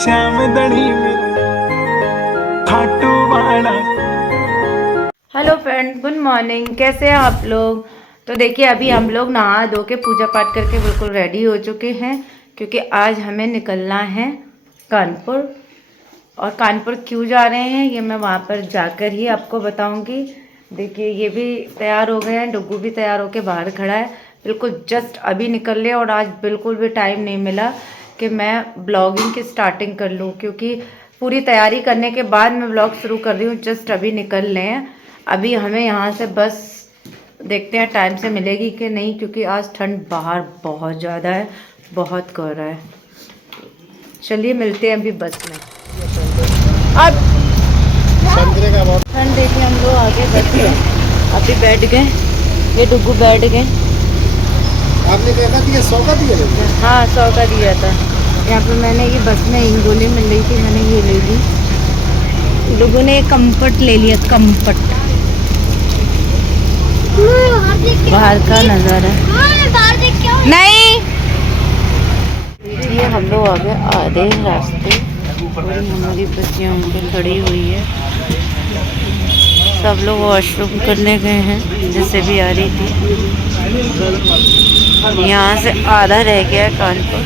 श्याम दड़ी मेरा खाटू वाला। Hello friend, good morning. कैसे हैं आप लोग? तो देखिए, अभी हम लोग नहा धो के पूजा पाठ करके बिल्कुल रेडी हो चुके हैं, क्योंकि आज हमें निकलना है कानपुर। और कानपुर क्यों जा रहे हैं ये मैं वहाँ पर जाकर ही आपको बताऊंगी। देखिए, ये भी तैयार हो गए हैं, डुग्गू भी तैयार होके बाहर खड़ा है। बिल्कुल जस्ट अभी निकल ले, और आज बिल्कुल भी टाइम नहीं मिला कि मैं ब्लॉगिंग की स्टार्टिंग कर लूँ, क्योंकि पूरी तैयारी करने के बाद मैं ब्लॉग शुरू कर रही हूँ। जस्ट अभी निकल रहे हैं। अभी हमें यहाँ से बस देखते हैं टाइम से मिलेगी कि नहीं, क्योंकि आज ठंड बाहर बहुत ज़्यादा है, बहुत कोहरा है। चलिए मिलते हैं अभी बस में। अब ठंड देखिए, हम लोग आगे बस में अभी बैठ गए। ये डुग्गू बैठ गए। आपने क्या दिया? 100 का दिया? हाँ, 100 का दिया था। यहाँ पे मैंने ये बस में इंगोली मिल रही थी, मैंने ये ले ली। डुग्गू ने कम्फर्ट ले लिया, कम्फर्ट। बाहर का नज़ारा नहीं। ये हम लोग आगे आधे रास्ते, और हमारी बच्चियाँ उनके खड़ी हुई है। सब लोग वॉशरूम करने गए हैं, जैसे भी आ रही थी। यहाँ से आधा रह गया है कानपुर।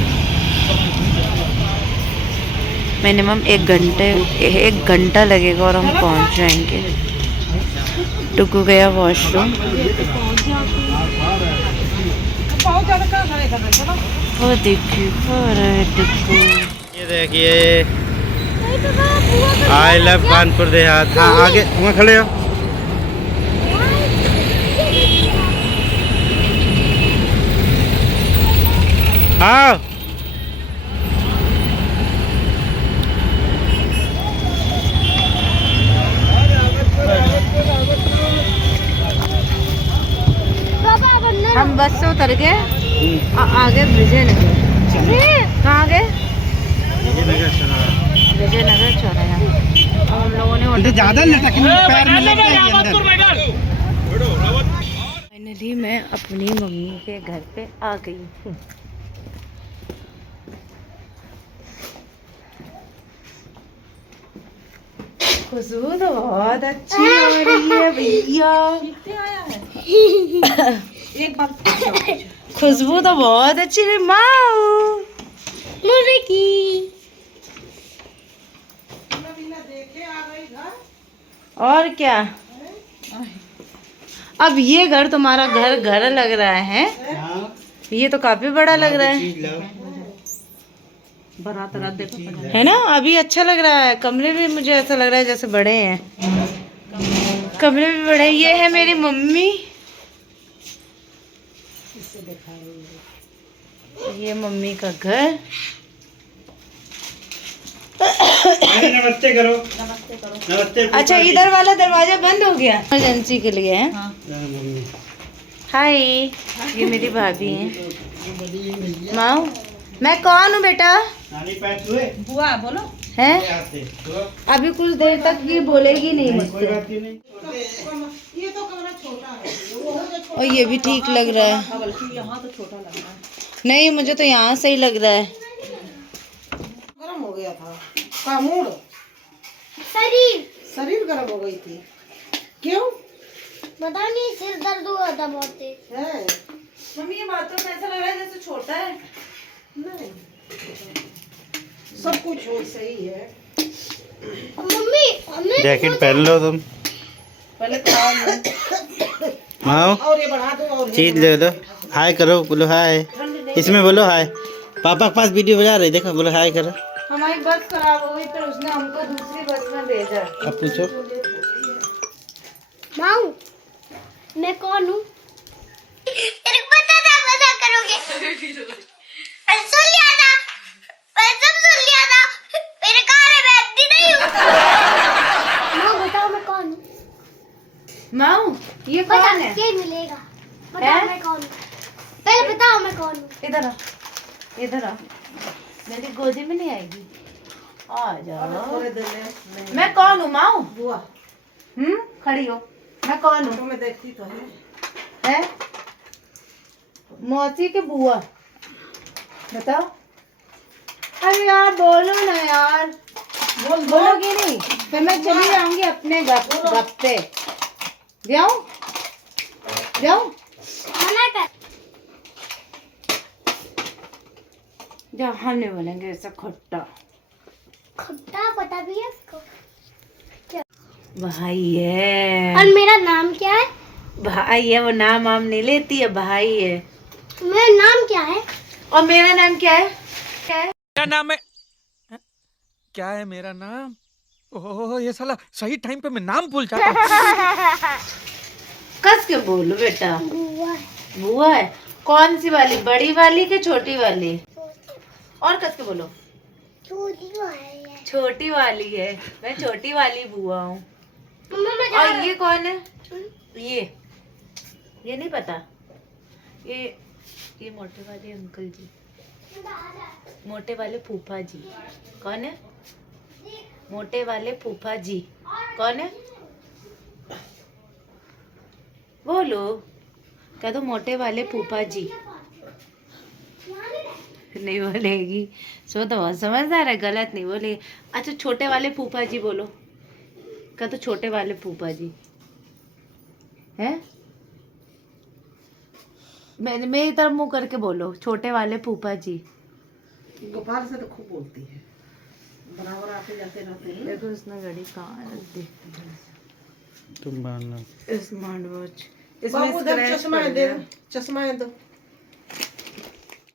मिनिमम 1 घंटा लगेगा और हम पहुँच जाएंगे। टुकू गया वॉशरूम। वो देखिए टुकू। ये देखिए, आई लव कानपुर देहात। हाँ, आगे वहाँ खड़े हो। हाँ, हम बस से उतर गए, आगे विजयनगर। कहाँ गए? विजयनगर चौराहा। और हम लोगों ने ज्यादा पैर में लग गया। फाइनली मैं अपनी मम्मी के घर पे आ गई हूँ। खुशबू तो बहुत अच्छी हो रही है भैया। खुशबू तो बहुत अच्छी है माँ की। और क्या, अब ये घर तुम्हारा घर लग रहा है। ये तो काफी बड़ा लग रहा है। है ना? अभी अच्छा लग रहा है। कमरे भी मुझे ऐसा लग रहा है जैसे बड़े हैं। कमरे भी बड़े। ये है मेरी मम्मी। ये मम्मी का घर। नमस्ते करो। नमस्ते। अच्छा, इधर वाला दरवाजा बंद हो गया इमरजेंसी के लिए है। हाय, ये मेरी भाभी है। माँ, मैं कौन हूँ बेटा? बुआ बोलो है। अभी कुछ देर तक ये बोलेगी नहीं मुझसे। ये तो कमरा छोटा है। और ये भी ठीक लग रहा है। बल्कि यहाँ तो छोटा लग रहा है। नहीं, मुझे तो यहाँ सही लग रहा है। गर्म हो गया था का मूड, शरीर गर्म हो गई थी। क्यों? पता नहीं, सिर दर्द हुआ था बहुत तेज। है मम्मी, ये बाथरूम ऐसा लग रहा है जैसे छोटा है। नहीं, सब कुछ हो सही है। मम्मी हमें जैकेट पहन लो तुम। पहले माओ, और ये बढ़ा दो और चीज ले लो। हाय करो, बोलो हाय। इसमें बोलो हाय। पापा के पास वीडियो बजा रही, देखो, बोलो हाय करो। हमारी बस खराब हो गई, फिर उसने हमको दूसरी बस में भेजा। अब पूछो। माऊ, मैं कौन हूँ? तेरे को पता करोगे। मैं सुन लिया था, मैं सब सुन लिया था। मेरे घर में बैठती नहीं हूँ। माऊ, बताओ मैं कौन हूँ? माऊ, ये कौन है? ये मिलेगा। बताओ मैं कौन हूँ? पहले बताओ मैं कौन हूँ? इधर आ, इधर आ। मेरी गोदी में नहीं आएगी। आ जाओ। मैं कौन हूँ माऊ? बुआ खड़ी हो। मैं कौन हूँ? मैं देखती तो है। मौसी के बुआ। बताओ। अरे यार बोलो ना यार, बोलोगे नहीं फिर मैं चली जाऊंगी अपने गप पे। जाऊं मना कर। जा, हम नहीं बोलेंगे ऐसा खट्टा। खट्टा पता भी है उसको। भाई है, और मेरा नाम क्या है? भाई है, वो नाम आम नहीं लेती है, भाई है। मेरा नाम क्या है? और मेरा नाम क्या है? क्या नाम है? क्या है मेरा नाम? ओह ये साला सही टाइम पे मैं नाम भूल जाता हूँ। कस के बोलो बेटा। बुआ है। कौन सी वाली, बड़ी वाली कि छोटी वाली? और कस के बोलो। छोटी वाली है, मैं छोटी वाली बुआ हूँ। और ये कौन है? ये नहीं पता। ये मोटे वाले अंकल जी, मोटे वाले फूफा जी। कौन है? मोटे वाले फूफा जी कौन है? बोलो, कह दो मोटे वाले फूफा जी। नहीं बोलेगी, सो तो बहुत समझदार है, गलत नहीं बोलेगी। अच्छा छोटे वाले फूफा जी बोलो, कह दो छोटे वाले फूफा जी हैं। मेरी तरफ मुंह करके बोलो, छोटे वाले फूफा जी। गोपाल से तो खूब बोलती है, बराबर आते जाते रहते हैं। देखो उसने घड़ी कहाँ रख दी, तुम बांधना स्मार्ट वॉच। बाबू उधर चश्मा दे, चश्मा दो।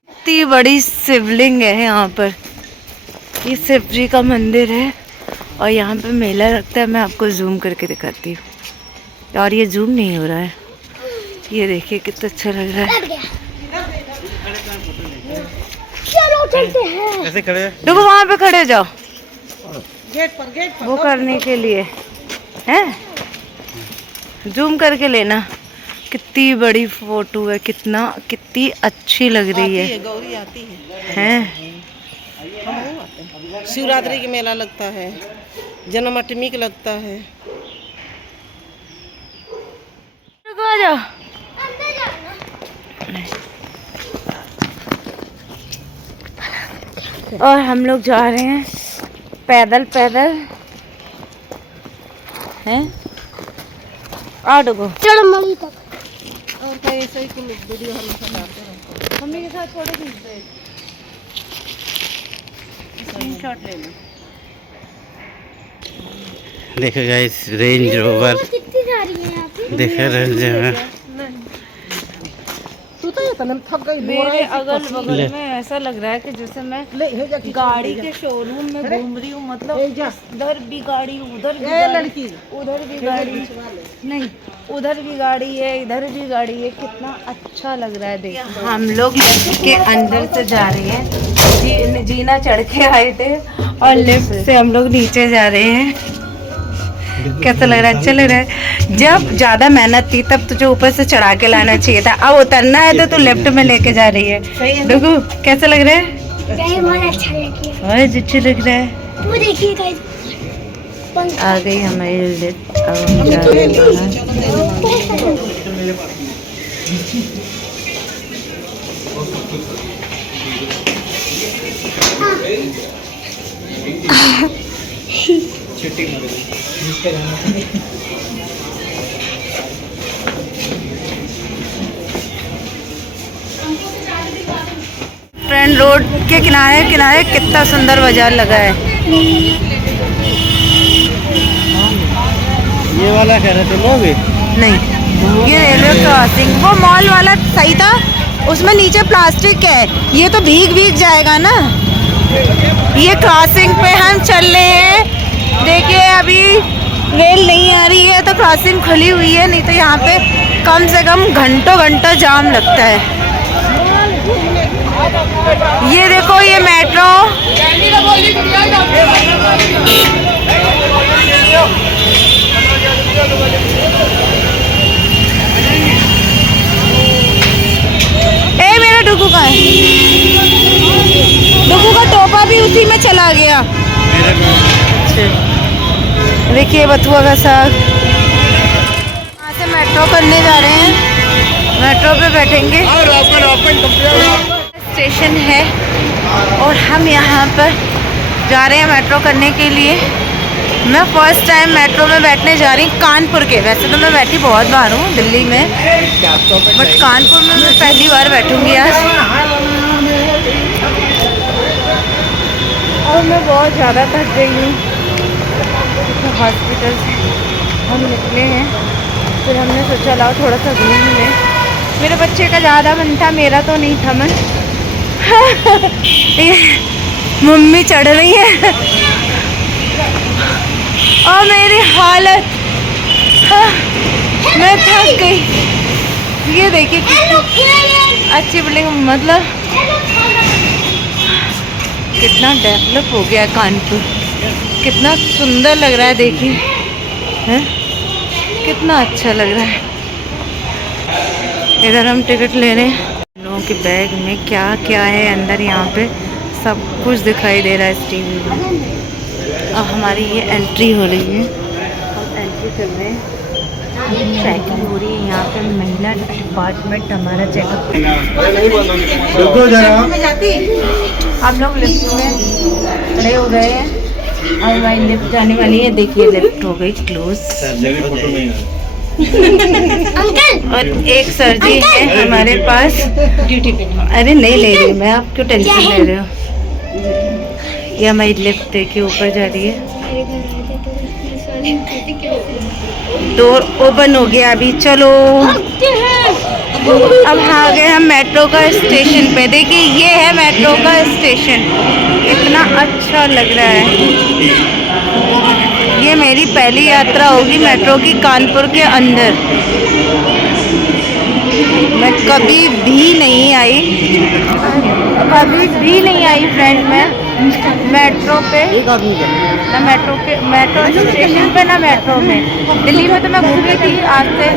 इतनी बड़ी शिवलिंग है यहाँ पर, ये शिव जी का मंदिर है और यहाँ पे मेला लगता है। मैं आपको जूम करके दिखाती हूँ, और ये जूम नहीं हो रहा है, ये देखिए कितना अच्छा लग रहा है। चलो चलते हैं। ऐसे खड़े देखो वहाँ पे खड़े हो जाओ, गेट पर वो करने के लिए है, जूम करके लेना। कितनी बड़ी फोटो है, कितनी अच्छी लग रही है। गौरी आती है, हैं? शिवरात्रि का मेला लगता है, जन्माष्टमी का लगता है। रुको, आ जाओ। और हम लोग जा रहे हैं पैदल हैं। आ डुगो, चलो मम्मी तक। और कहीं ऐसे ही वीडियो हमेशा डालते रहते हैं। मम्मी के साथ फोटो खींचते हैं, स्क्रीनशॉट ले लो। देखो गाइस, रेंज रोवर कितनी जा रही है यहाँ पे? देखो रेंज रोवर। तू तो ये तने थक गई। मेरे अगल बगल में ऐसा लग रहा है कि जैसे मैं ले हे जा की गाड़ी के शोरूम में घूम रही हूँ। मतलब इधर भी गाड़ी, उधर भी ए गाड़ी, लड़की उधर भी गाड़ी, नहीं उधर भी गाड़ी है, इधर भी गाड़ी है। कितना अच्छा लग रहा है देखो। हम लोग लिफ्ट के अंदर से जा रहे हैं, जीना चढ़ के आए थे और लिफ्ट से हम लोग नीचे जा रहे हैं। कैसा लग रहा है? अच्छा लग रहा है। जब ज्यादा मेहनत थी तब तुझे ऊपर से चढ़ा के लाना चाहिए था, अब उतरना है तो तू लिफ्ट में लेके जा रही है। देखो कैसा लग रहा है? बहुत अच्छा लगी। बहुत अच्छा लग रहा है। वो देखिए गाइस, आ गई हमारी लिफ्ट, अब हम जा रहे हैं फ्रेंड। रोड के किनारे किनारे कितना सुंदर बाजार लगा है। ये वाला कह रहे थे लोग। नहीं, ये रेलवे क्रॉसिंग, वो मॉल वाला सही था, उसमें नीचे प्लास्टिक है, ये तो भीग जाएगा ना। ये क्रॉसिंग पे हम चल रहे हैं। देखिए अभी रेल नहीं आ रही है तो क्रॉसिंग खुली हुई है, नहीं तो यहाँ पे कम से कम घंटों जाम लगता है। ये देखो ये मेट्रो, मेरा डुगू का है, डुगू का टोपा भी उसी में चला गया। देखिए बथुआ का साग। यहाँ से मेट्रो करने जा रहे हैं, मेट्रो पे बैठेंगे। स्टेशन है और हम यहाँ पर जा रहे हैं मेट्रो करने के लिए। मैं फर्स्ट टाइम मेट्रो में बैठने जा रही हूँ कानपुर के। वैसे तो मैं बैठी बहुत बार हूँ दिल्ली में, बट कानपुर में मैं पहली बार बैठूँगी आज। और मैं बहुत ज़्यादा थक गई हूँ। हॉस्पिटल से हम निकले हैं, फिर हमने सोचा लाओ थोड़ा सा घूम लें। मेरे बच्चे का ज़्यादा मन था, मेरा तो नहीं था मन। मम्मी चढ़ रही है और मेरी हालत, मैं थक गई। ये देखिए कितनी अच्छी बिल्डिंग, मतलब कितना डेवलप हो गया है कानपुर, कितना सुंदर लग रहा है। देखिए हैं, कितना अच्छा लग रहा है। इधर हम टिकट ले रहे हैं। लोगों के बैग में क्या क्या है अंदर, यहाँ पे सब कुछ दिखाई दे रहा है इस टीवी में। अब हमारी ये एंट्री हो रही है, हम एंट्री कर रहे हैं। चेकिंग हो रही है यहाँ पे, महिला डिपार्टमेंट हमारा चेकअप। हम लोग लिफ्ट में खड़े हो गए हैं, अब हमारी लिफ्ट जाने वाली है। देखिए लिफ्ट हो गई क्लोज। और एक सर जी है हमारे पास ड्यूटी पे। अरे नहीं ले रही मैं, आप क्यों टेंशन ले रहे हो। ये हमारी लिफ्ट देखिए ऊपर जा रही है। डोर ओपन हो गया अभी, चलो। अब आ गए हम मेट्रो का स्टेशन पे। देखिए ये है मेट्रो का स्टेशन, इतना अच्छा लग रहा है। ये मेरी पहली यात्रा होगी मेट्रो की कानपुर के अंदर। मैं कभी भी नहीं आई फ्रेंड में मेट्रो पे, ना मेट्रो स्टेशन पे, ना मेट्रो में। दिल्ली में तो मैं घूम गई थी आज से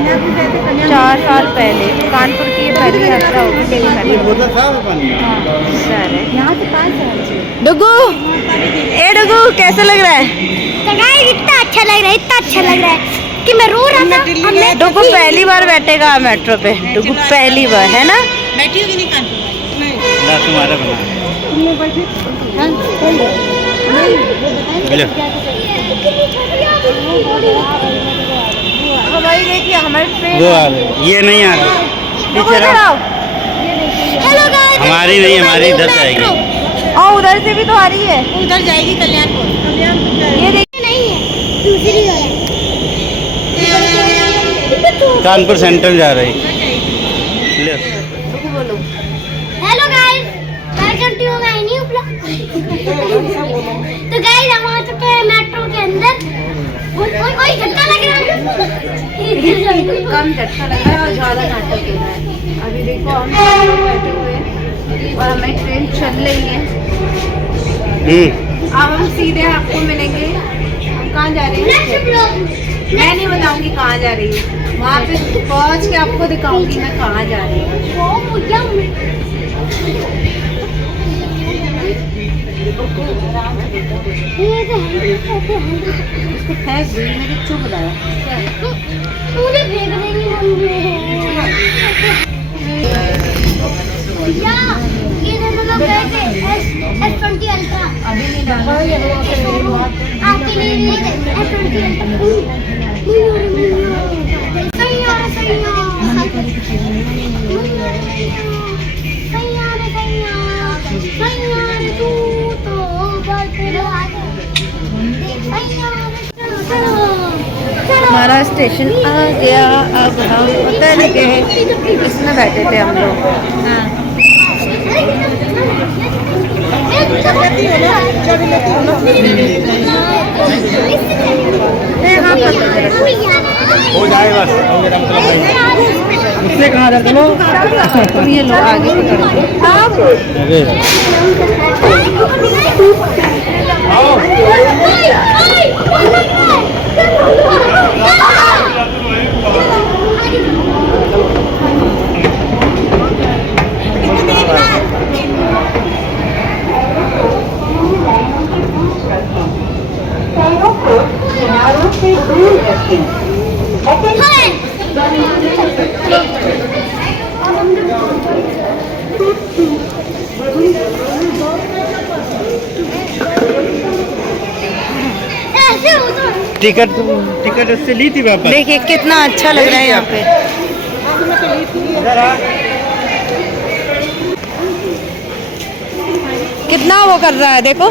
4 साल पहले। कानपुर की ये पहली यात्रा होगी मेरी मेट्रो। यहाँ से 5 साल। डुगू, ए डुगू कैसा लग रहा है? इतना अच्छा लग रहा है, इतना अच्छा लग रहा है कि मैं रो रहा था। डुगू पहली बार बैठेगा मेट्रो पे, डुगू पहली बार, है ना? बैठी होगी नहीं कानपुर तुम्हारा बना हमारी देखिए, हमारी ट्रेन वो आ रहे, ये नहीं आ रहा। इधर आओ। हेलो गाइस, हमारी नहीं, हमारी इधर से आएगी। और उधर से भी तो आ रही है। उधर जाएगी कल्याणपुर। ये देखिए, नहीं है, दूसरी है। कानपुर सेंट्रल जा रही। ले hello guys, welcome to my new blog. तो गाइस हम आ चुके हैं मेट्रो के अंदर। कोई झटका लग रहा है। कम झटका लग रहा है और ज़्यादा नाटक हो रहा है। अभी देखो हम बैठे हुए हैं और हमारी ट्रेन चल रही है। अब हम सीधे आपको मिलेंगे। हम कहाँ जा रहे हैं मैं नहीं बताऊंगी कहाँ जा रही हूँ, वहाँ पे पहुँच के आपको दिखाऊंगी मैं कहाँ जा रही हूँ। चुप रहा मुझे फेंक देंगी ये दोनों लोग गए थे S20 अल्ट्रा। अभी नहीं डाला आते नहीं S20 अल्ट्रा। हमारा स्टेशन आ गया। अब हम उतर गए, इसमें बैठे थे हम लोग। हो जाए बस। उससे कहाँ जाते लोग? ये लोग आगे टिकट टिकट उससे ली थी वापस। देखिए कितना अच्छा लग रहा है यहाँ पे। कितना वो कर रहा है देखो।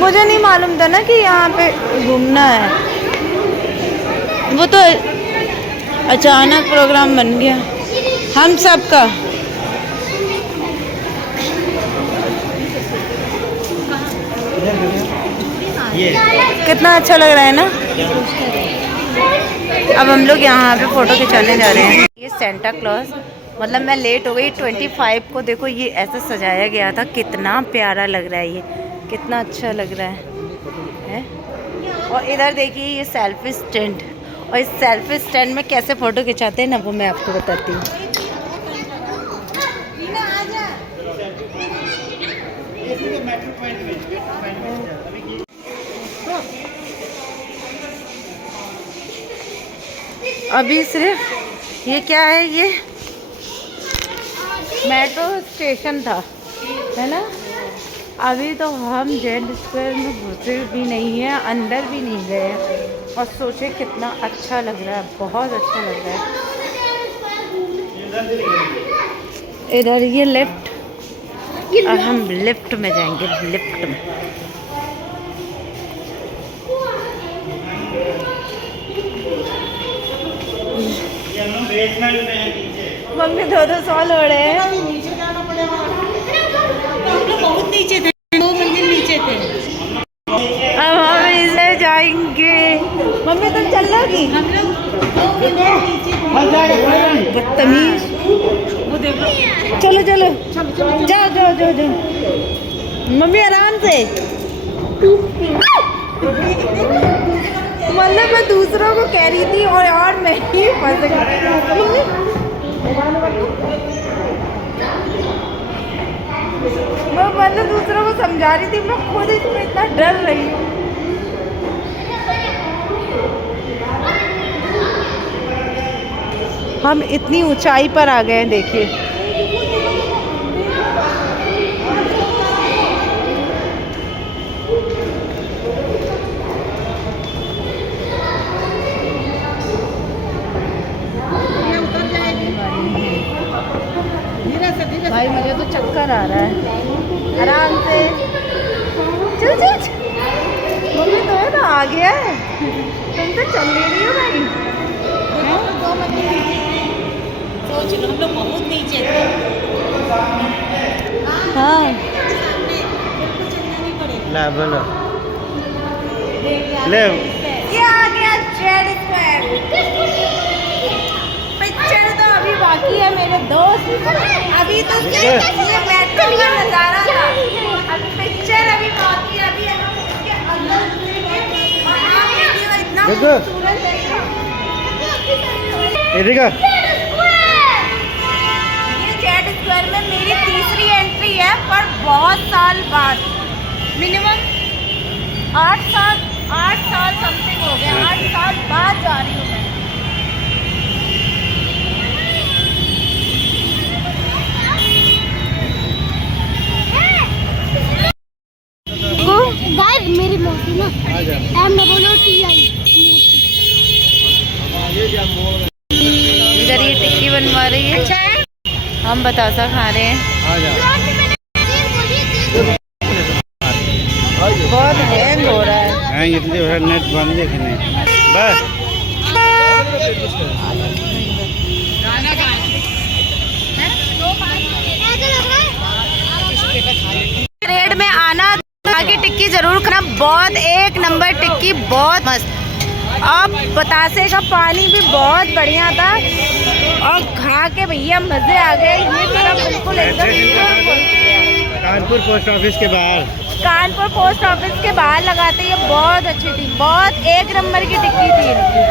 मुझे नहीं मालूम था ना कि यहाँ पे घूमना है, वो तो अचानक प्रोग्राम बन गया हम सब का। ये कितना अच्छा लग रहा है ना। अब हम लोग यहाँ पे फ़ोटो खिंचाने जा रहे हैं। ये सेंटा क्लॉज, मतलब मैं लेट हो गई 25 को। देखो ये ऐसे सजाया गया था, कितना प्यारा लग रहा है, ये कितना अच्छा लग रहा है? और इधर देखिए ये सेल्फी स्टैंड, और इस सेल्फी स्टैंड में कैसे फ़ोटो खिंचाते हैं ना, वो मैं आपको बताती हूँ। अभी सिर्फ ये क्या है, ये मेट्रो स्टेशन था, है ना। अभी तो हम जेड स्क्वायर में घुसे भी नहीं है, अंदर भी नहीं गए हैं, और सोचे कितना अच्छा लग रहा है, बहुत अच्छा लग रहा है। इधर ये लिफ्ट, और हम लिफ्ट में जाएंगे, लिफ्ट में। मम्मी 2-2 साल हो रहे हैं। नीचे जाना पड़ेगा, हम लोग बहुत नीचे थे, 2 मंजिल नीचे थे। अब हम इसे जाएंगे। मम्मी तुम चल लोगी? हम लोग 2 मंजिल नीचे थे। बदतमीज। वो देखो, चलो चलो जाओ जाओ जाओ जाओ। मम्मी आराम से। मतलब मैं दूसरों को कह रही थी और मैं ही फंस गई। मैं मतलब दूसरों को समझा रही थी, मैं खुद इसमें इतना डर रही हूँ। हम इतनी ऊंचाई पर आ गए हैं, देखिए। भाई मुझे तो चक्कर आ रहा है। आराम से चल चल चल। मम्मी तो है ना आ गया है, तुम तो चल ले रही हो भाई। सोच लो, हम लोग बहुत नीचे थे। हाँ ला बोलो ले। ये आ गया जेड स्क्वायर। पिक्चर तो अभी बाकी है मेरे दोस्त, अभी तो ये मेट्रो का नज़ारा था, अब पिक्चर अभी बाकी है। अभी हम इसके अंदर घुसेंगे और आप देखिएगा इतना खूबसूरत है ये देखो, ये जेड स्क्वायर में मेरी तीसरी एंट्री है, पर बहुत साल बाद, मिनिमम 8 साल समथिंग हो गया, 8 साल बाद जा रही हूँ मैं। गाइस मेरी मौसी ना टाइम में बोलो टी आई। इधर ये टिक्की बनवा रही है। अच्छा है, हम बतासा खा रहे हैं। बहुत हैंग हो रहा है। हैंग इसलिए हो रहा है, नेट बंद देखने बस। रेड में आना, आगे टिक्की जरूर खाना, बहुत एक नंबर टिक्की, बहुत मस्त। और बतासे का पानी भी बहुत बढ़िया था, और खा के भैया मजे आ गए। ये तरफ बिल्कुल एकदम कानपुर पोस्ट ऑफिस के बाहर, कानपुर पोस्ट ऑफिस के बाहर लगाते हैं। बहुत अच्छी थी, बहुत एक नंबर की टिक्की थी इनकी।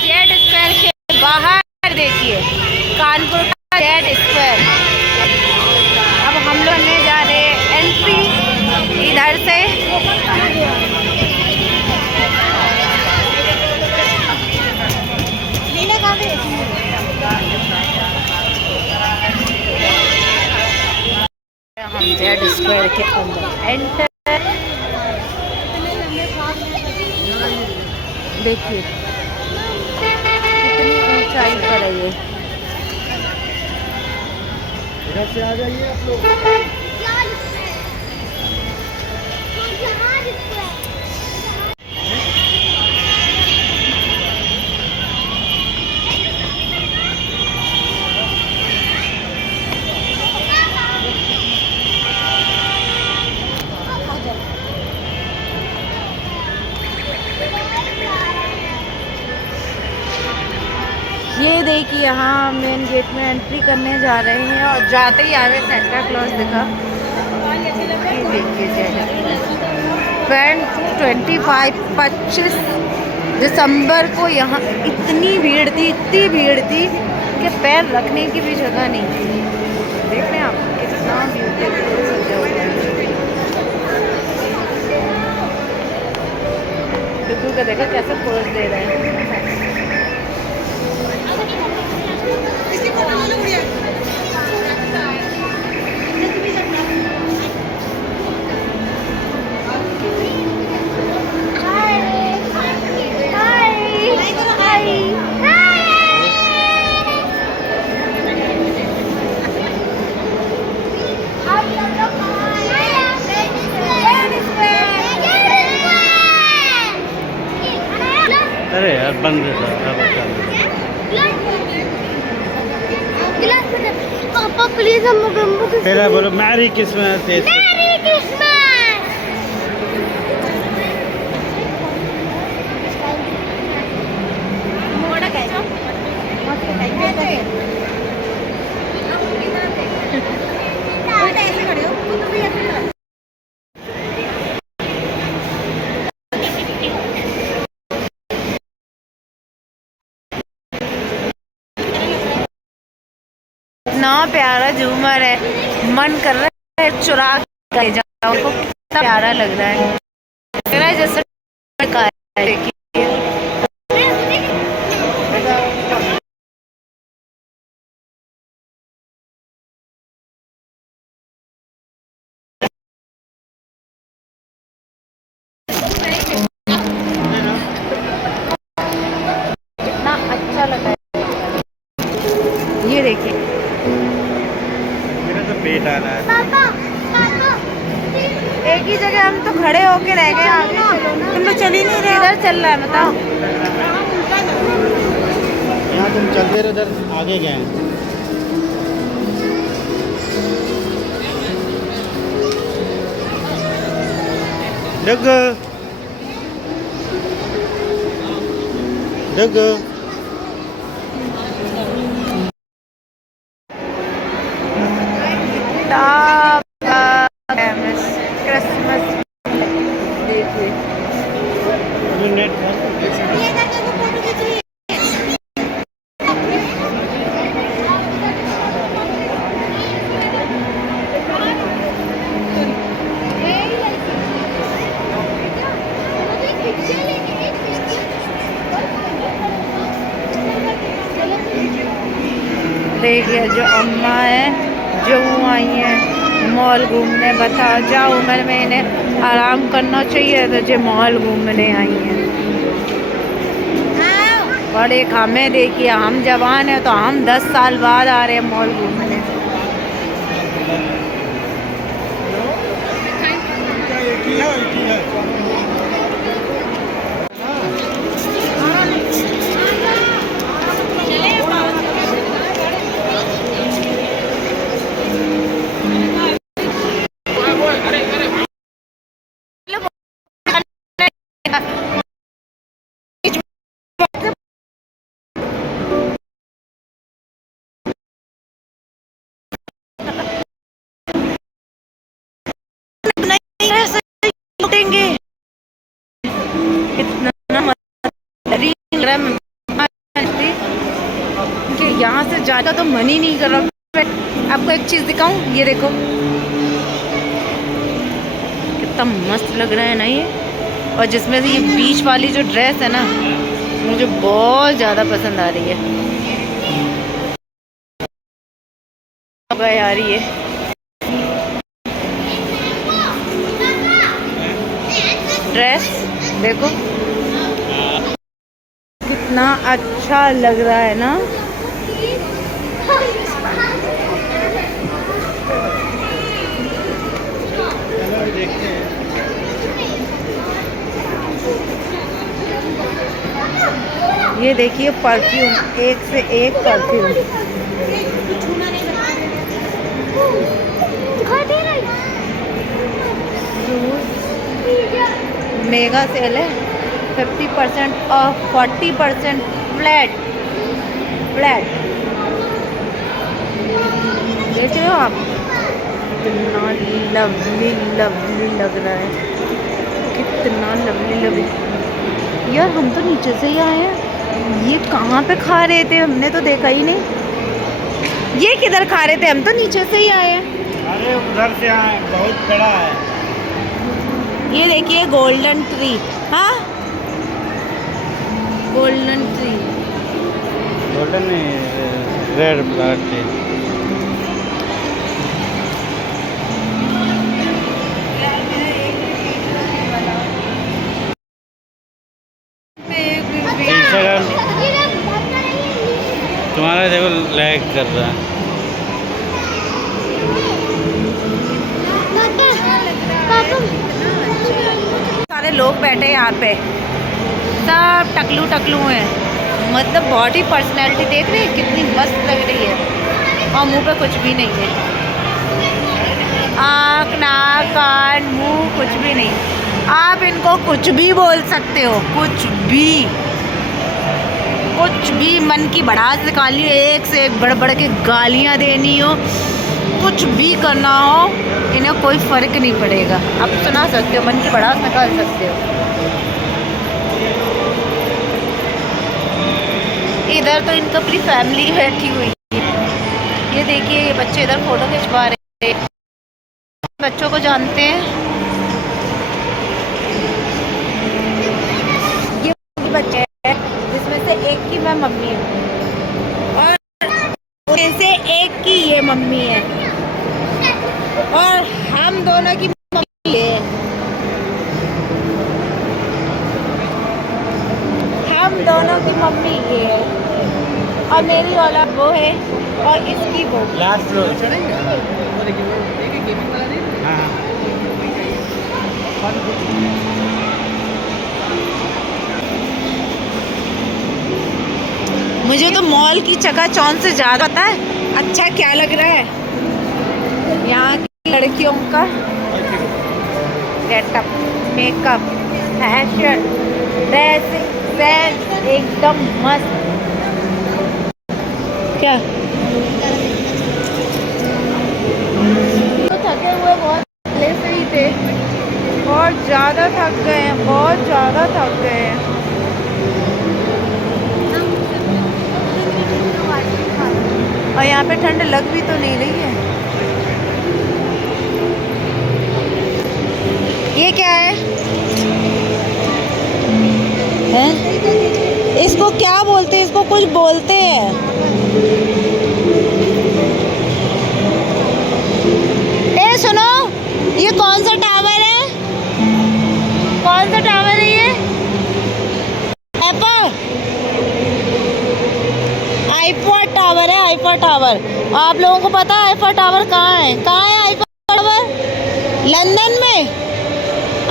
जेड स्क्वायर के बाहर देखिए, कानपुर का जेड स्क्वायर। अब हम लोग करने जा रहे हैं एंट्री इधर से। हम जेड स्क्वायर के अंदर एंटर देखिए कितनी ऊंचाई पर है ये। इधर से आ जाइए आप लोग। क्या लिखा है? यहाँ लिखा है। ये देखिए यहाँ मेन गेट में एंट्री करने जा रहे हैं और जाते ही हमें सेंटा क्लॉज दिखा। ये देखिए फ्रेंड 25 दिसंबर को यहाँ इतनी भीड़ थी कि पैर रखने की भी जगह नहीं थी। देख रहे हैं आप कितना ब्यूटीफुल सजा हुआ है। टुकू का देखो कैसे पोज दे रहे हैं। अरे यार बंद था। पापा प्लीज हम गम्बू के तेरा बोलो मैरी किस्मत। मेरी किस्मत। इतना प्यारा झूमर है, मन कर रहा है चुरा के जाओ। को कितना प्यारा लग रहा है, लग रहा है जैसे का है। देखिए कितना अच्छा लग रहा है। ये देखिए मेरा तो पेट आ रहा है। पापा पापा एक ही जगह हम तो खड़े होके रह गए। आगे तुम तो चल ही नहीं रहे। इधर चल रहा है बताओ। यहाँ तुम चलते रहो, उधर आगे गए। डग डग क्रिसमस देखिए नेट देखिए जो अम्मा है जो आई हैं मॉल घूमने। बताओ क्या उम्र में इन्हें आराम करना चाहिए तो जो मॉल घूमने आई हैं। बड़े हमें देखिए हम जवान हैं तो हम 10 साल बाद आ रहे हैं मॉल घूमने। यहाँ से ज़्यादा तो मन ही नहीं कर रहा। आपको एक चीज़ दिखाऊं, ये देखो कितना मस्त लग रहा है ना ये। और जिसमें से ये बीच वाली जो ड्रेस है ना मुझे बहुत ज़्यादा पसंद आ रही है यार। ये देखो कितना अच्छा लग रहा है ना। ये देखिए परफ्यूम, एक से एक परफ्यूम। मेगा सेल है, 50% ऑफ, 40% फ्लैट। देख रहे हो आप, कितना लवली लग रहा है, कितना लवली। यार हम तो नीचे से ही आए हैं, ये कहाँ पे खा रहे थे, हमने तो देखा ही नहीं। ये किधर खा रहे थे, हम तो नीचे से ही आए हैं। अरे उधर से आए, बहुत बड़ा है। ये देखिए गोल्डन ट्री। हाँ गोल्डन ट्री, गोल्डन नहीं, रेड ब्लड टी। इंस्टाग्राम तुम्हारा देखो लैग कर रहा है। सारे लोग बैठे हैं यहाँ पे, सब टकलू हैं। मतलब बॉडी पर्सनैलिटी देख रहे हैं कितनी मस्त लग रही है, और मुंह पे कुछ भी नहीं है, आँख नाक कान मुंह कुछ भी नहीं। आप इनको कुछ भी बोल सकते हो, कुछ भी मन की भड़ास निकाली, एक से एक बढ़ के गालियाँ देनी हो, कुछ भी करना हो, इन्हें कोई फ़र्क नहीं पड़ेगा। आप सुना सकते हो, मन की भड़ास निकाल सकते हो। इधर तो इनका पूरी फैमिली बैठी हुई है। ये देखिए ये बच्चे इधर फोटो खिंचवा रहे हैं, बच्चों को जानते हैं। ये बच्चे हैं जिसमें से एक की मैं मम्मी हूँ, और उसमें से एक की ये मम्मी है, और हम दोनों की मम्मी है। हम दोनों की मम्मी ये है, और मेरी औलाद वो है, और इसकी वो। लास्ट फ्लोर चढ़ेंगे। हाँ मुझे तो मॉल की चकाचौंध से ज़्यादा पता है अच्छा क्या लग रहा है, यहाँ की लड़कियों का getup, makeup, fashion, dressing sense एकदम मस्त। क्या तो थके हुए बहुत पहले से ही थे, बहुत ज़्यादा थक गए हैं, बहुत ज़्यादा थक गए हैं। और यहाँ पे ठंड लग भी तो नहीं रही है। ये क्या है? इसको क्या बोलते हैं? इसको कुछ बोलते हैं। ए सुनो, ये कौन सा टावर है? कौन सा टावर है ये? आईफा टावर है, आईफा टावर। आप लोगों को पता है आईफा टावर कहाँ है? कहाँ है आईफा टावर? लंदन में।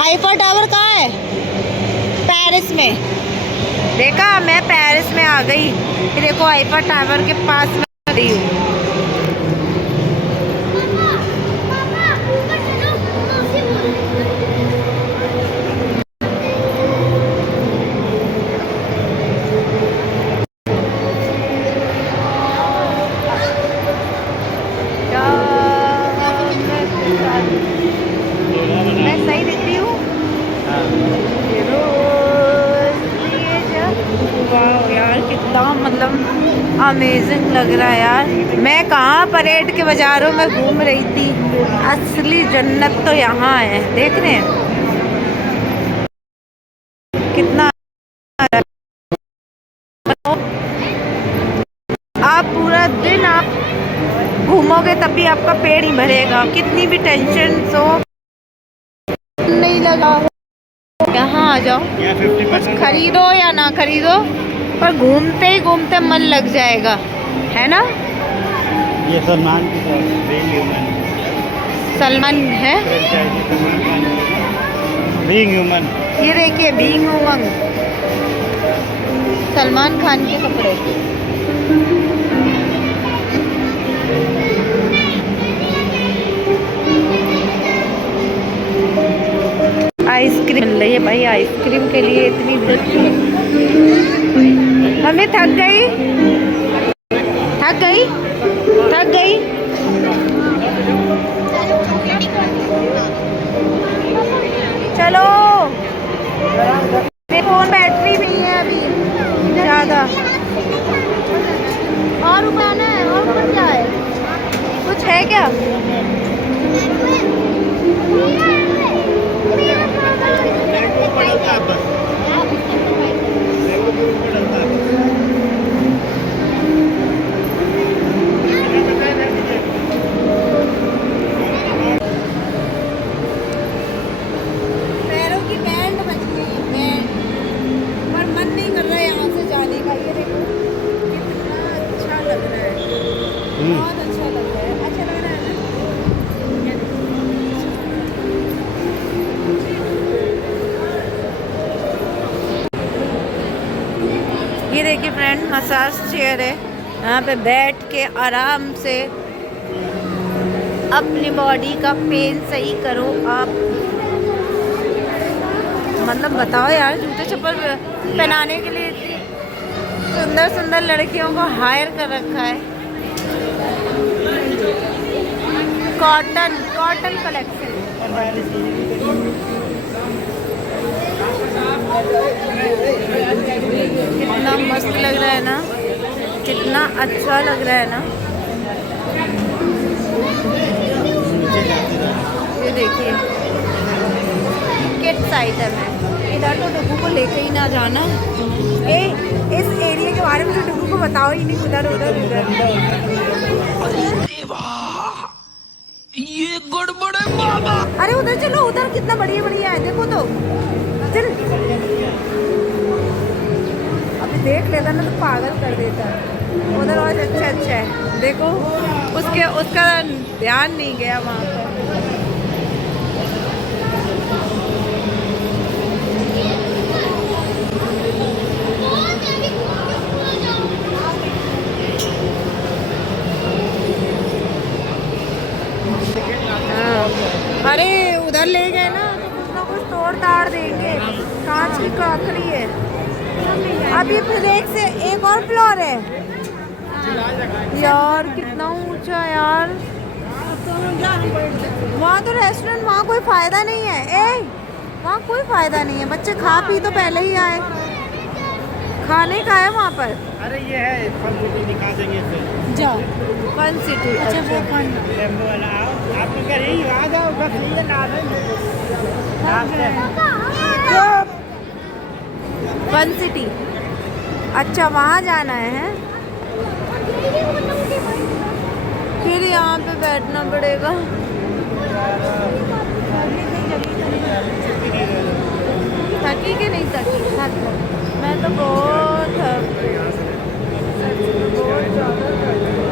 आईफा टावर कहाँ है? पेरिस में। देखा, मैं पेरिस में आ गई। देखो आईफा टावर के पास में खड़ी हूँ। मैं सही दिख रही हूँ? वाह यार, कितना मतलब अमेजिंग लग रहा है यार। मैं कहाँ परेड के बाज़ारों में घूम रही थी, असली जन्नत तो यहाँ है। देख रहे हैं कितना। आप पूरा दिन आप घूमोगे तब भी आपका पेट नहीं भरेगा, कितनी भी टेंशन हो नहीं लगा हो, यहाँ यहाँ आ जाओ, यहाँ 50% खरीदो या ना खरीदो, पर घूमते ही घूमते मन लग जाएगा, है ना। ये सलमान की बीइंग ह्यूमन, सलमान है, बीइंग ह्यूमन। ये देखिए बीइंग उमंग, सलमान खान के कपड़े। आइसक्रीम मिल रही है भाई, आइसक्रीम के लिए इतनी हमें थक गई, थक गई, थक गई। चलो, मेरे फोन बैटरी भी है अभी ज़्यादा। और उपाना है, और कुछ क्या है, कुछ है क्या? पैरों की बैंड बज गई, बैंड, पर मन नहीं कर रहा है यहाँ से जाने का। ये देखो कितना अच्छा लग रहा है, बहुत अच्छा लग रहा है, अच्छा लग रहा है ना। ये देखिए फ्रेंड, मसाज चेयर है, यहाँ पे बैठ के आराम से अपनी बॉडी का पेन सही करो आप। मतलब बताओ यार, जूते चप्पल पहनाने के लिए इतनी सुंदर सुंदर लड़कियों को हायर कर रखा है। Cotton, cotton collection. कितना मस्त लग रहा है ना, कितना अच्छा लग रहा है ना। ये देखिए किड्स आइटम है। इधर तो डुगू को लेके ही ना जाना। इस एरिया के बारे में तो डुगू को बताओ ही नहीं, उधर उधर उधर। ये गड़बड़ है बाबा। अरे उधर चलो, उधर कितना बढ़िया बढ़िया है, देखो तो। चल, अभी देख लेता ना तो पागल कर देता। उधर और अच्छा अच्छा है, देखो उसका ध्यान नहीं गया वहाँ पर। अरे उधर ले गए ना तो कुछ ना कुछ तोड़ ताड़ देंगे। कांच की क्रॉकरी है। अभी फिर एक से एक और फ्लोर है यार, कितना ऊंचा यार। वहाँ तो रेस्टोरेंट, वहाँ कोई फायदा नहीं है। वहाँ कोई फायदा नहीं है, बच्चे खा पी तो पहले ही आए, खाने का है वहाँ पर। अरे ये है फन सिटी, दिखा देंगे फिर। जाओ फन सिटी। अच्छा वो फन आप लोग यही आ जाओ, बस ये ना फन सिटी। अच्छा वहाँ जाना है, फिर यहाँ पे बैठना पड़ेगा। थकी के नहीं थकी? थक, मैं तो बहुत थक गई, बहुत ज़्यादा थक गई।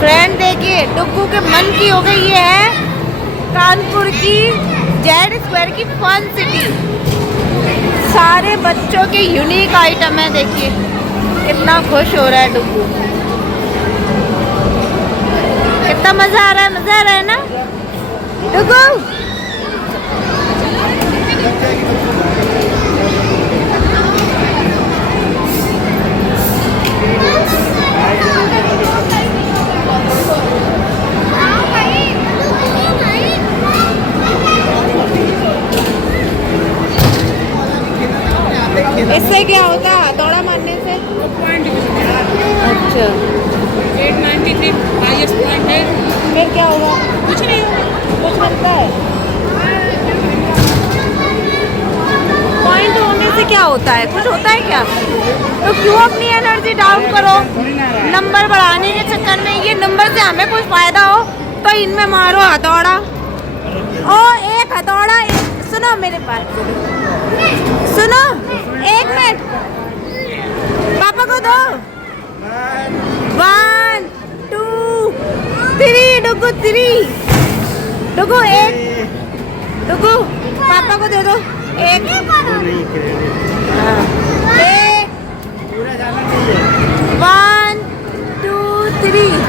फ्रेंड देखिए, डुग्गू के मन की हो गई है कानपुर की जेड स्क्वायर की फन सिटी। सारे बच्चों के यूनिक आइटम है, देखिए कितना खुश हो रहा है डुग्गू। कितना मजा आ रहा है, मजा आ रहा है ना डुग्गू? इससे क्या होता है हथौड़ा मारने से? अच्छा 893 हाईएस्ट पॉइंट है। फिर क्या होगा? कुछ नहीं होगा, कुछ मिलता है? पॉइंट होने से क्या होता है? कुछ होता है क्या? तो क्यों अपनी एनर्जी डाउन करो नंबर बढ़ाने के चक्कर में? ये नंबर से हमें कुछ फायदा हो तो इनमें मारो हथौड़ा। ओ एक हथौड़ा, सुनो मेरे बात सुनो, 1 मिनट पापा को दो। 1 2 3 डुगू 3 डुगू 1 डुगू पापा को दे दो 1 1 2 3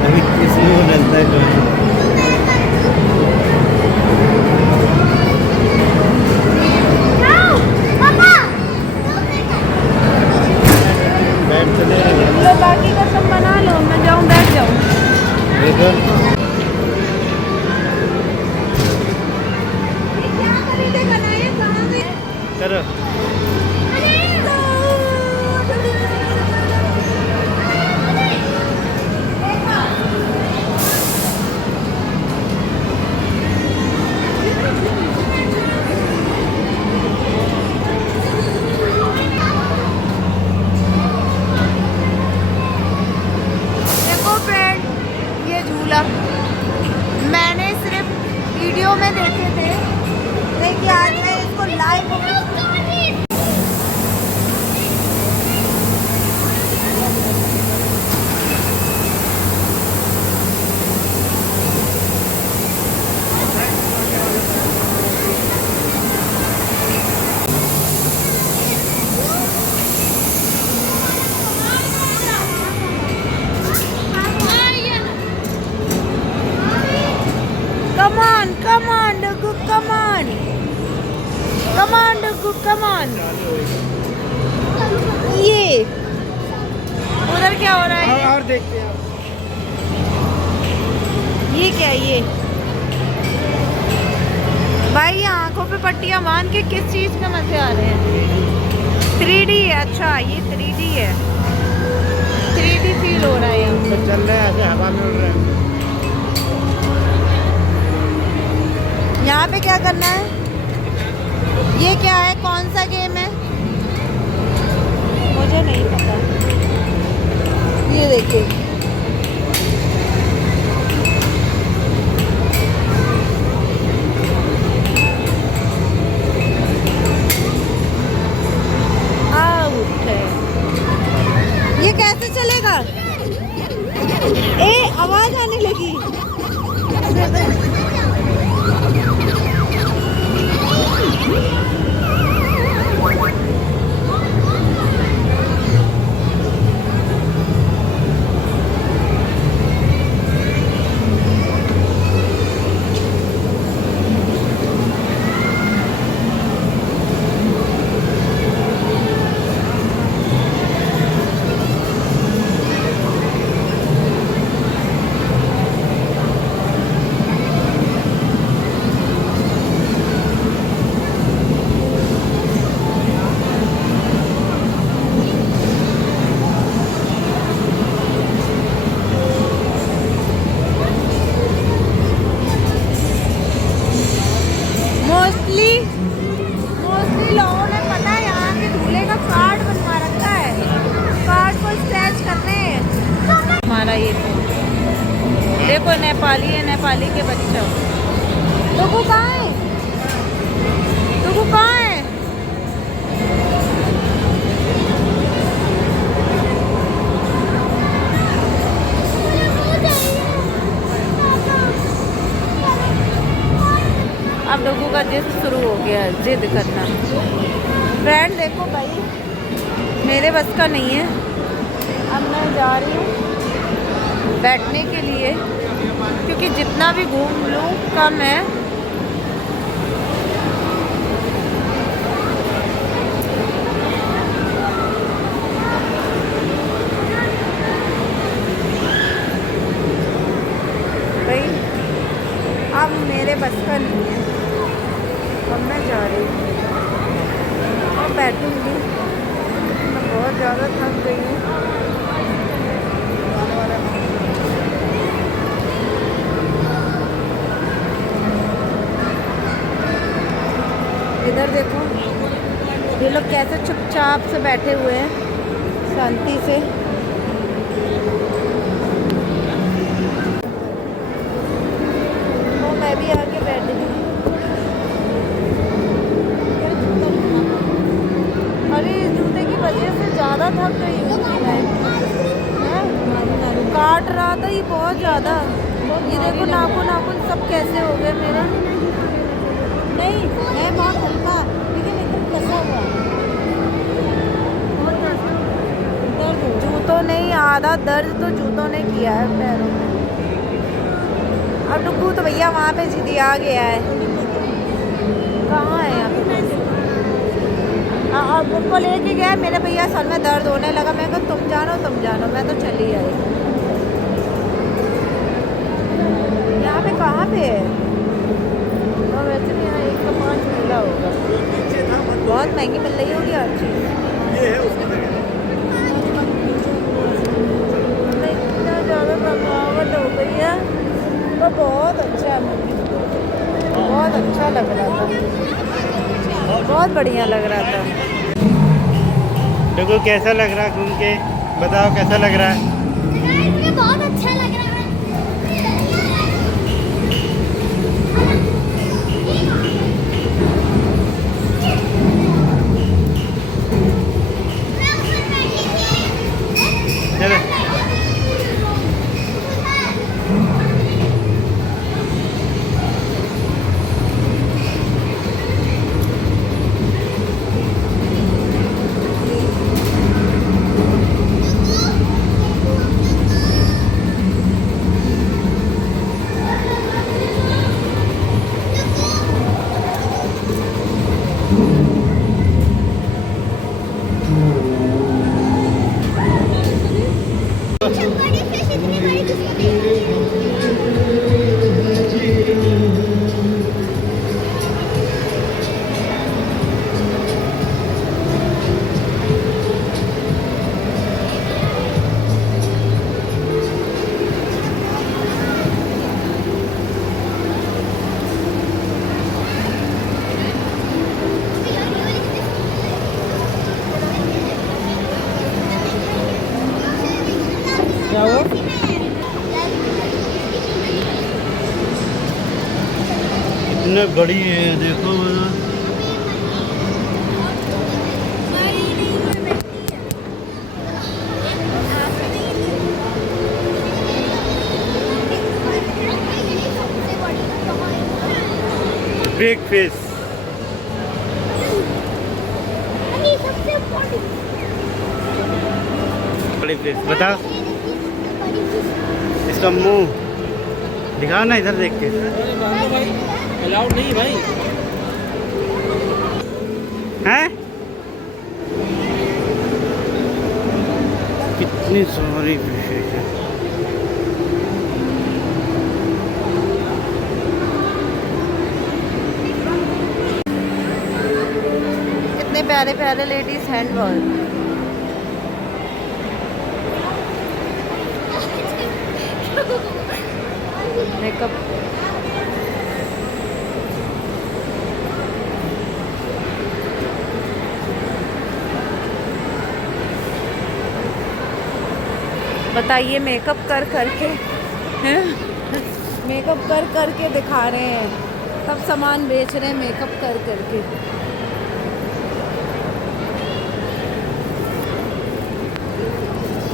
अभी किसमें वो डलता है बैठ तो नहीं रहे। लो बाकी का सब बना लो, मैं जाऊँ बैठ जाऊँ। देखो करो देखो फ्रेंड, ये झूला मैंने सिर्फ वीडियो में देखे थे, लेकिन आज मैं इसको live come on, Dugu, come on. Come on, Dugu, come on. ये उधर क्या हो रहा है? और देखते हैं ये क्या है ये? भाई ये आंखों पे पट्टियां बांध के किस चीज में मजे आ रहे हैं? 3D है। अच्छा ये 3D है, 3D फील हो रहा है यहाँ। तो चल रहे हैं ऐसे हवा में उड़ रहे हैं। यहाँ पे क्या करना है? ये क्या है? कौन सा गेम है? मुझे नहीं पता। ये देखिए आउट है। ये कैसे चलेगा? ए आवाज आने लगी। मोस्टली लोगों ने पता है यहाँ के झूले का कार्ड बनवा रखा है, कार्ड को स्क्रैच करने हमारा ये देखो नेपाली है, नेपाली के बच्चा। टुकू कहाँ है? टुकू कहाँ है? अब डुगू का जिद शुरू हो गया, जिद करना। फ्रेंड देखो भाई मेरे बस का नहीं है। अब मैं जा रही हूँ बैठने के लिए, क्योंकि जितना भी घूम लूँ कम है। भाई अब मेरे बस का नहीं है, अब मैं जा रही हूँ और बैठूँगी। मैं बहुत ज़्यादा थक गई हूँ। इधर देखो ये लोग कैसे चुपचाप से बैठे हुए हैं शांति से। तो मैं भी आके बैठ गई। अरे इस जूते की वजह से ज़्यादा थक गई हूँ मैं। काट रहा था ये बहुत ज़्यादा। ये देखो नाखून नाखून सब कैसे हो गए मेरे। नहीं है बहुत हल्का लेकिन एकदम कसा हुआ। जूतों ने ही आधा दर्द तो जूतों ने किया है पैरों में। अब डुगू तो भैया वहाँ पे जिदी आ गया है। कहाँ है यहाँ पे? अब उनको लेके गया मेरे भैया, सर में दर्द होने लगा। मैं कहा तुम जानो, मैं तो चली आई। यहाँ पे कहाँ पे है? और वैसे भी यहाँ 1 का 5 मिला होगा। बहुत महंगी मिल रही होगी हर चीज़। इतना ज़्यादा थकावट हो गई है तो बहुत अच्छा है। बहुत अच्छा लग रहा था, बहुत बढ़िया लग रहा था। देखो कैसा लग रहा है घूम के, बताओ कैसा लग रहा है? मुझे बहुत अच्छा लग रहा है। चलो बड़ी फिश इतनी बड़ी किसी की क्या हुआ? इतने बड़ी है देखो। बिग फिश, सबसे बड़ी बड़ी फिश। बताओ इसका मुंह दिखाओ ना, इधर देख के। अलाउड नहीं भाई। हैं? कितनी सारी फिशेज है। कितने प्यारे प्यारे लेडीज हैंडवर्क। मेकअप बताइए, मेकअप कर करके हैं, मेकअप कर करके दिखा रहे हैं, सब सामान बेच रहे हैं मेकअप कर करके।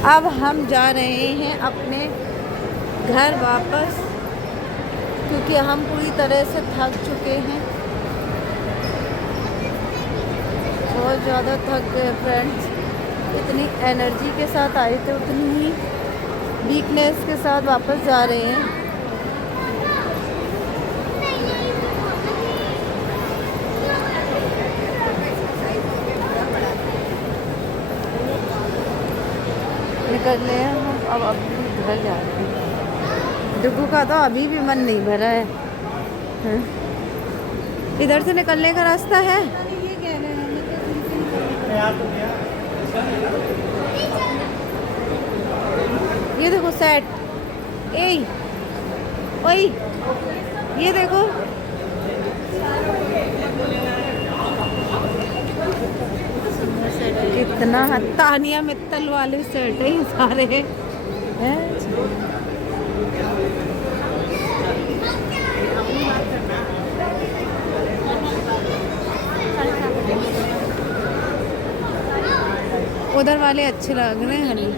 अब हम जा रहे हैं अपने घर वापस, क्योंकि हम पूरी तरह से थक चुके हैं, बहुत ज़्यादा थक गए फ्रेंड्स। इतनी एनर्जी के साथ आए थे उतनी ही वीकनेस के साथ वापस जा रहे हैं। निकल रहे हैं हम अब अपने घर जा रहे हैं। डुगू का तो अभी भी मन नहीं भरा है, हैं? इधर से निकलने का रास्ता है। ये देखो सेट, ओए ये देखो इतना तानिया मित्तल वाले शर्ट है ये सारे हैं। उधर वाले अच्छे लग रहे हैं हनी,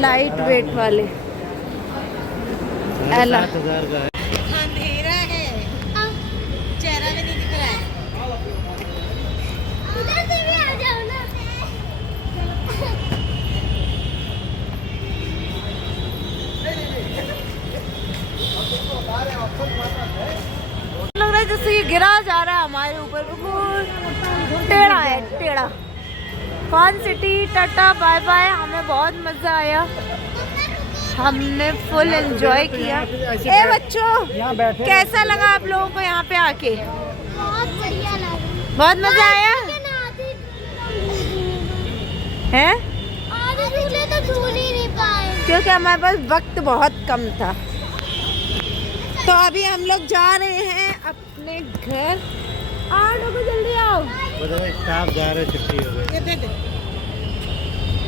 लाइट वेट वाले। एला 7,000 का है। अंधेरा है, चेहरा भी नहीं दिख रहा है। उधर से भी आ जाओ ना। लग रहा है जैसे ये गिरा जा रहा है हमारे ऊपर, बिल्कुल टेढ़ा है, टेढ़ा। Fun city tata bye bye, हमें बहुत मजा आया, हमने फुल एंजॉय किया। ए बच्चों, कैसा लगा आप लोगों को यहाँ पे आके? बहुत बढ़िया लगा। बहुत मजा आया है, आधे झूले तो झूल ही नहीं पाए। क्योंकि हमारे पास वक्त बहुत कम था। तो अभी हम लोग जा रहे हैं अपने घर। आओ लोगों, जल्दी आओ। बताओ स्टाफ जा रहे, छुट्टी हो गई।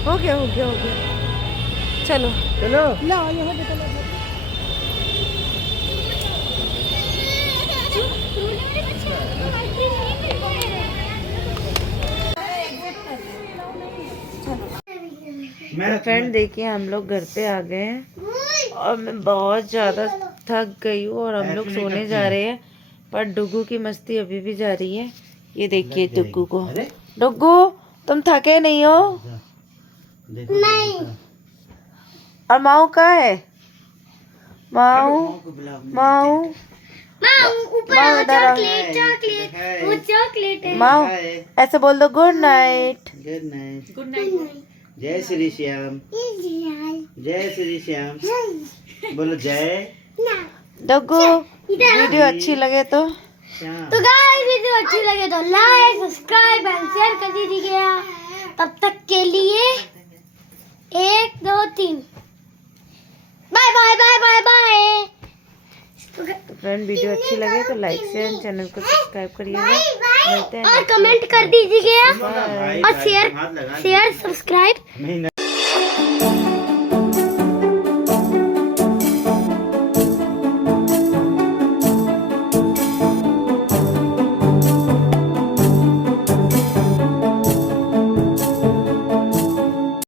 हो गया हो गया हो गया, चलो चलो फ्रेंड देखिए हम लोग घर पे आ गए हैं और मैं बहुत ज़्यादा थक गई हूँ और हम लोग सोने जा रहे हैं, पर डुगू की मस्ती अभी भी जा रही है। ये देखिए डुगू को। डुगू तुम थके नहीं हो? नहीं। और माऊ कहाँ है? माऊ माऊ ऊपर माऊ इधर आओ। चॉकलेट चॉकलेट, वो चॉकलेट है। माऊ ऐसे बोल दो, good night. Good night. Good night. जय श्री श्याम। जय श्री श्याम। बोलो जय। डुगू वीडियो अच्छी लगे तो श्याम। तो गाइस वीडियो अच्छी लगे तो लाइक सब्सक्राइब एंड शेयर कर दीजिएगा। तब तक के लिए 1 2 3 bye bye bye bye bye. तो फ्रेंड वीडियो अच्छी लगे तो लाइक शेयर, चैनल को सब्सक्राइब करिएगा। मिलते हैं और कमेंट कर दीजिएगा भाई, और भाई, शेयर हाथ लगा शेयर सब्सक्राइब नहीं